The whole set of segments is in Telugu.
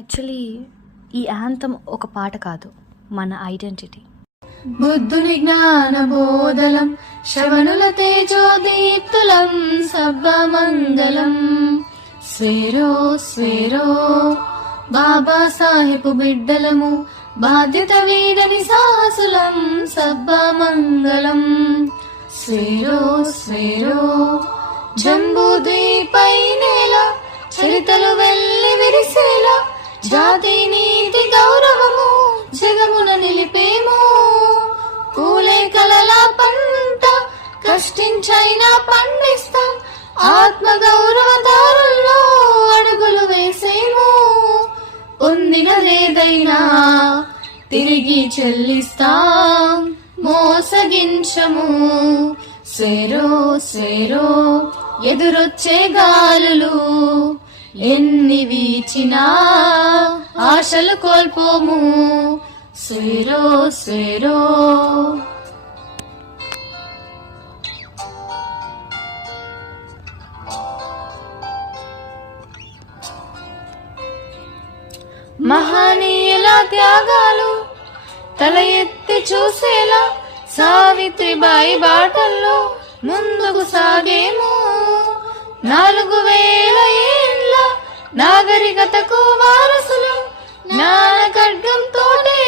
యాక్చువల్లీ ఈ యాంథమ్ ఒక పాట కాదు, మన ఐడెంటిటీ. బుద్ధుని జ్ఞాన బోధలం శ్రవణుల తేజోదీప్తులం సబ్బమంగళం. స్వేరో స్వేరో బాబా సాహెబు బిడ్డలము, బాధ్యత వీడని సాహసులం సబ్బమంగళం. స్వేరో స్వేరో జంబూ ద్వీపై నేల, చరితలు వెళ్ళి విరిసేలా, జాతి నీతి గౌరవము జగమున నిలిపేము. పూలే కలల పంట కష్టించైనా పండిస్తాం, ఆత్మ గౌరవ దారుల్లో అడుగులు వేసేము. పొందినదేదైనా తిరిగి చెల్లిస్తాం, మోసగించము. స్వేరో స్వేరో ఎదురొచ్చే గాలులు ఎన్ని వీచినా ఆశలు కోల్పోము. స్వేరో స్వేరో మహనీయుల త్యాగాలు తల ఎత్తి చూసేలా, సావిత్రిబాయి బాటల్లో ముందుకు సాగేము. 4000 ఏళ్ల నాగరికతకు వారసులు, జ్ఞాన ఖడ్గంతోనే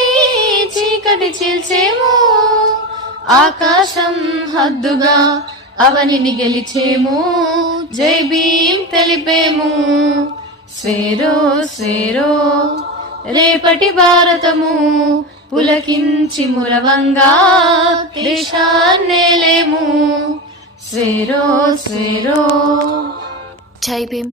చీకటి చీల్చేము. ఆకాశం హద్దుగా అవనిని గెలిచేము, జై భీం తెలిపేము. స్వేరో స్వేరో రేపటి భారతము పులకించి మురవంగా దేశాన్నేలేము. స్వేరో స్వేరో. జై భీమ్.